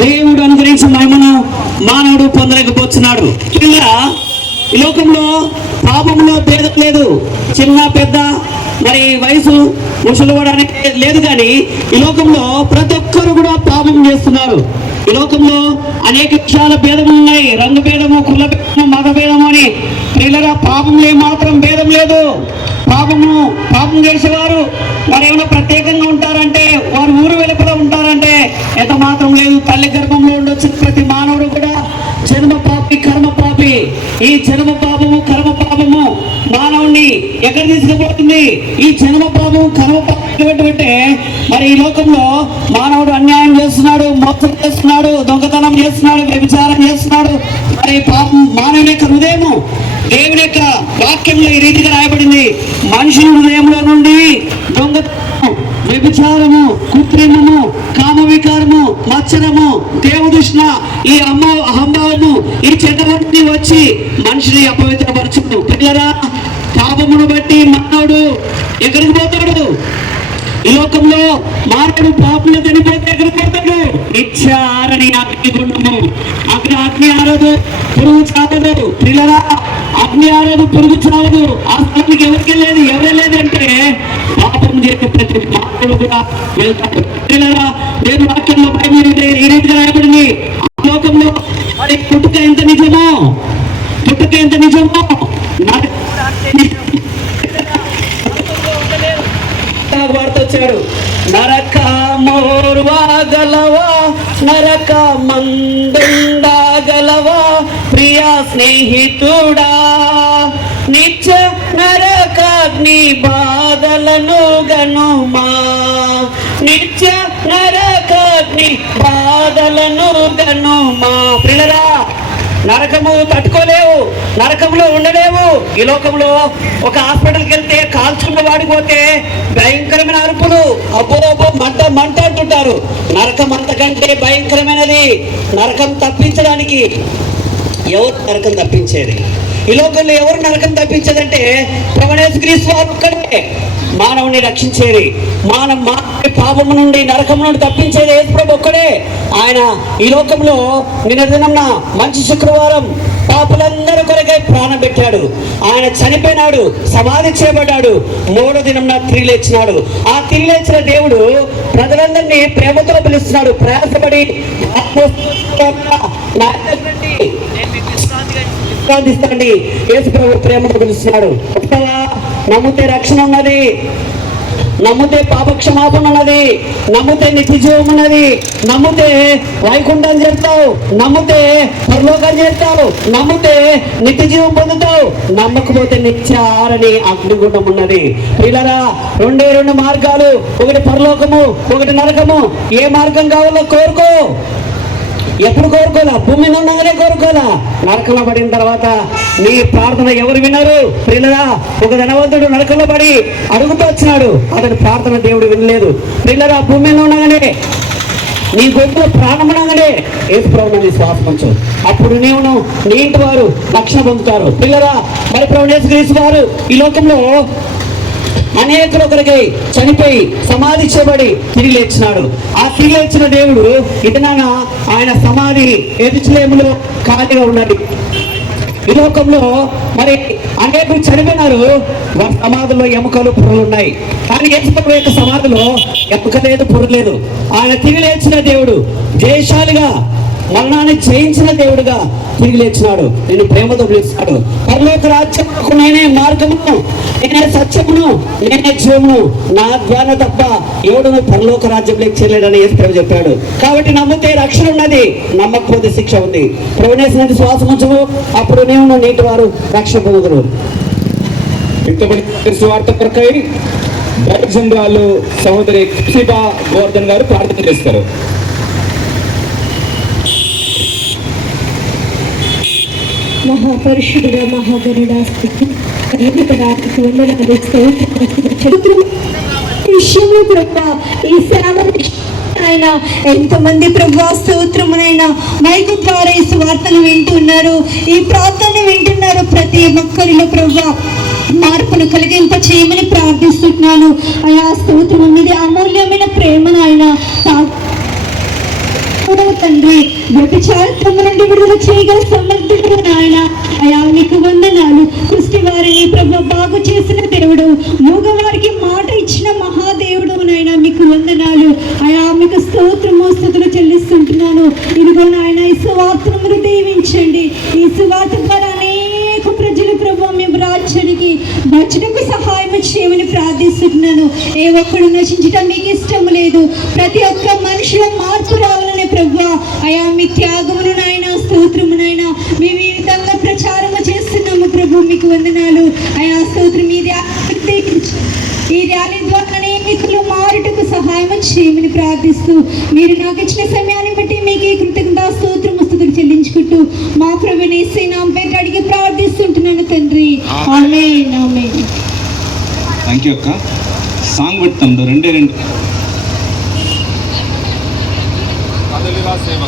దేవుడు అనుగ్రహించిన మహిమను మానవుడు పొందలేకపోతున్నాడు. ఇలా ఈ లోకంలో పాపంలో భేదం లేదు, చిన్న పెద్ద మరి వయసు ముసలు కూడా లేదు. కానీ ఈ లోకంలో ప్రతి ఒక్కరు కూడా పాపం చేస్తున్నారు. ఈ లోకంలో అనేక విషయాల భేదములు ఉన్నాయి. రంగు భేదము, కుల భేదము, మత భేదము అని పిల్లల పాపంలో మాత్రం భేదం లేదు. పాపం చేసేవారు వారు ఏమైనా ప్రత్యేకంగా ఉంటారంటే, వారు ఊరు వెలుపల ఉంటారంటే ఎంత మాత్రం లేదు. తల్లి గర్భంలో ఉండొచ్చిన ప్రతి మానవుడు కూడా జన్మ పాపి, కర్మ పాపి. ఈ జన్మ పాపము, కర్మ పాపము మానవుణ్ణి ఎక్కడ తీసుకుపోతుంది? ఈ జన్మ పాపము, కర్మ పాపం అంటే మరి ఈ లోకంలో మానవుడు అన్యాయం చేస్తున్నాడు, మోసం చేస్తున్నాడు, దొంగతనం చేస్తున్నాడు, వ్యభిచారం చేస్తున్నాడు. మరి పాపం మానవుని యొక్క హృదయము దేవుని యొక్క వాక్యంలో ఈ రీతిగా రాయబడింది. మనిషి హృదయంలో నుండి దొంగతనము, వ్యభిచారము, కృత్రిమము, కామ వికారము, మత్సరము, దేవదృష్ణ, ఈ అహంభావము, ఈ చెడ్డవన్నీ వచ్చి మనిషిని అపవిత్రపరచును. పిల్లరా, పాపమును బట్టి మానవుడు ఎక్కడికి పోతాడు? ఈ లోకంలో మానవుడు పాపంలో చనిపోతే ఎక్కడికి పోతాడు? నిత్యారని అగ్నిగుండము. అగ్ని ఆరదు, పురుగు చావదు. పిల్లరా, అగ్ని ఆరదు, పురుగు చావదు. ఆ స్థానికి ఎవరికి వెళ్ళేది? ఎవరెళ్ళేదంటే పాపం చేసే ప్రతి మానవుడు కూడా వెళ్తాడు. పిల్లరా, నేను వాక్యంలో ఈ రీతిగా రాయబడింది. ఆ లోకంలో మరి పుట్టుక ఎంత నిజమో వాడుతొచ్చాడు. నరకమోర్వాగలవా, నరక మందుండగలవా ప్రియా స్నేహితుడా, నిత్య నరకాగ్ని బాధలను గనుమా, నిత్య నరకాగ్ని బాధలను గనుమా. పిల్లరా, నరకము తట్టుకోలేవు, నరకంలో ఉండలేవు. ఈ లోకంలో ఒక హాస్పిటల్కి వెళ్తే కాల్చున్న వాడిపోతే భయంకరమైన అరుపులు, అబ్బో మంట అంటుంటారు. నరకం అంతకంటే భయంకరమైనది. నరకం తప్పించడానికి ఎవరు నరకం తప్పించేది? ఈ లోకంలో ఎవరు నరకం తప్పించేదంటే ప్రభువైన యేసుక్రీస్తు వారు ఒక్కడే మానవుని రక్షించేది. మానవ పాపము నుండి, నరకము నుండి తప్పించేది యేసు ప్రభు ఒక్కడే. ఆయన ఈ లోకంలో నిన్న దినంన మంచి శుక్రవారం పాపులందరి కొరకై ప్రాణం పెట్టాడు. ఆయన చనిపోయినాడు, సమాధి చేయబడ్డాడు, 3వ దినంన తిరిగి లేచినాడు. ఆ తిరిగి లేచిన దేవుడు ప్రజలందరినీ ప్రేమతో పిలుస్తున్నాడు. ప్రయాసపడి విశ్రాంతిస్తాండి. యేసు ప్రభు ప్రేమతో పిలుస్తున్నాడు. నమ్మితే రక్షణ ఉన్నది, నమ్మితే పాపక్షమాపణ ఉన్నది, నమ్మితే నిత్య జీవం ఉన్నది, నమ్మితే వైకుంఠం చేస్తావు, నమ్మితే పరలోకం చేస్తావు, నమ్మితే నిత్య జీవం పొందుతావు. నమ్మకపోతే నిత్యారని అగ్నిగుండం ఉన్నది. పిల్లరా, 2 మార్గాలు, ఒకటి పరలోకము, ఒకటి నరకము. ఏ మార్గం కావాలో కోరుకో. ఎప్పుడు కోరుకోలా? భూమి మీద ఉండగానే కోరుకోలా. నరకంలో పడిన తర్వాత నీ ప్రార్థన ఎవరు విన్నారు? పిల్లరా, ఒక ధనవంతుడు నరకంలో పడి అడుగుతూ వచ్చినాడు, అతని ప్రార్థన దేవుడు వినలేదు. పిల్లరా, భూమి మీద ఉండగానే నీ గొంతులో ప్రాణం ఉండగానే యేసు ప్రభువుని విశ్వాసం ఉంచు. అప్పుడు నీ ఇంటి వారు రక్షణ పొందుతారు. పిల్లరా, మరి ప్రభువైన యేసుక్రీస్తు వారు ఈ లోకంలో అనేకుల కొరకై చనిపోయి సమాధి చేయబడి తిరిగి లేచినాడు. ఆ తిరిగి లేచిన దేవుడు ఇతనాన ఆయన సమాధి ఎరుచలేములో ఖాళీగా ఉన్నది. ఈ లోకంలో మరి అనేకులు చనిపోయినారు, వారి సమాధిలో ఎముకలు, పుర్రలు ఉన్నాయి. కానీ యేసు ప్రభు యొక్క సమాధిలో ఎముక లేదు, పుర్ర లేదు. ఆయన తిరిగి లేచిన దేవుడు జయశాలిగా, మరణాన్ని జయించిన దేవుడుగా తిరిగి లేచినాడు. నేను ప్రేమతో పిలుస్తున్నాడు. పరలోక రాజ్యమునకు నేనే మార్గమును, నేనే సత్యమును, నేనే జీవమును, నా ద్వారా తప్ప ఎవడును పరలోక రాజ్యంలోకి చేరలేడని యేసు ప్రభు చెప్పాడు. కాబట్టి నమ్మితే రక్షణ ఉన్నది, నమ్మకపోతే శిక్ష ఉంది. ప్రభునేసినది శ్వాసం ఉంచము, అప్పుడు నీవు నీటి వారు రక్షణ పొందుదురు. స్వార్థ కొరకై దైవజనురాలు సహోదరి కుప్సిబా గోవర్ధన్ గారు ప్రార్థన చేస్తారు. మహాపరుషుడుగా, మహాగరుడా, విషయంలో ప్రభా ఈ సేవ ఆయన ఎంతమంది ప్రభా స్తోత్రమునైనా మైకు ద్వారా ఈ సువార్తను వింటున్నారు, ఈ ప్రార్థన వింటున్నారు. ప్రతి ఒక్కరిలో ప్రభా మార్పును కలిగింప చేయమని ప్రార్థిస్తున్నాను. అయా స్తోత్రం ఉన్నది అమూల్యమైన ప్రేమను ఆయన దేవుడు తండ్రి, వ్యభిచారత్వం నుండి విడుదల చేయగల సమర్థుడు నాయన. అయా మీకు వందనాలు. కుష్టి వారిని ప్రభు బాగు చేసిన దేవుడు, మూగవారికి మాట ఇచ్చిన మహాదేవుడు నాయన, మీకు వందనాలు. అయా మీకు స్తోత్రము స్తుతులు చెల్లిస్తుంటున్నాను. ఇదిగో నాయన, ఈ సువార్తను మీరు దీవించండి. ఈ సువార్త ద్వారా అనేక ప్రజలు ప్రభు మేము రాజ్యానికి వచ్చటకు సహాయం చేయమని ప్రార్థిస్తున్నాను. ఏ ఒక్కడు నశించటం మీకు ఇష్టం లేదు. ప్రతి ఒక్క మనిషిలో మార్పు రావాలనే ప్రభు, అయా మీ త్యాగమును నాయన, స్తోత్రము నాయన, మేము ఈ విధంగా ప్రచారము చేస్తున్నాము ప్రభు, మీకు వందనాలు. అయా స్తోత్రం. ఈ ర్యాలీ ద్వారా అనేకులు మారుటకు సహాయం చేయమని ప్రార్థిస్తూ, మీరు నాకు ఇచ్చిన సమయాన్ని బట్టి మీకే కృతజ్ఞతా స్తోత్రము స్తుతులు చెల్లించుకుంటూ మా ప్రభుని యేసు నామమున పేరు అడిగి ప్రార్థిస్తుంటున్నాను తండ్రి. ఆమేన్ ఆమేన్. థ్యాంక్ యూ అక్క. సాంగ్ పెడతాం, రెండే రెండు. సేవ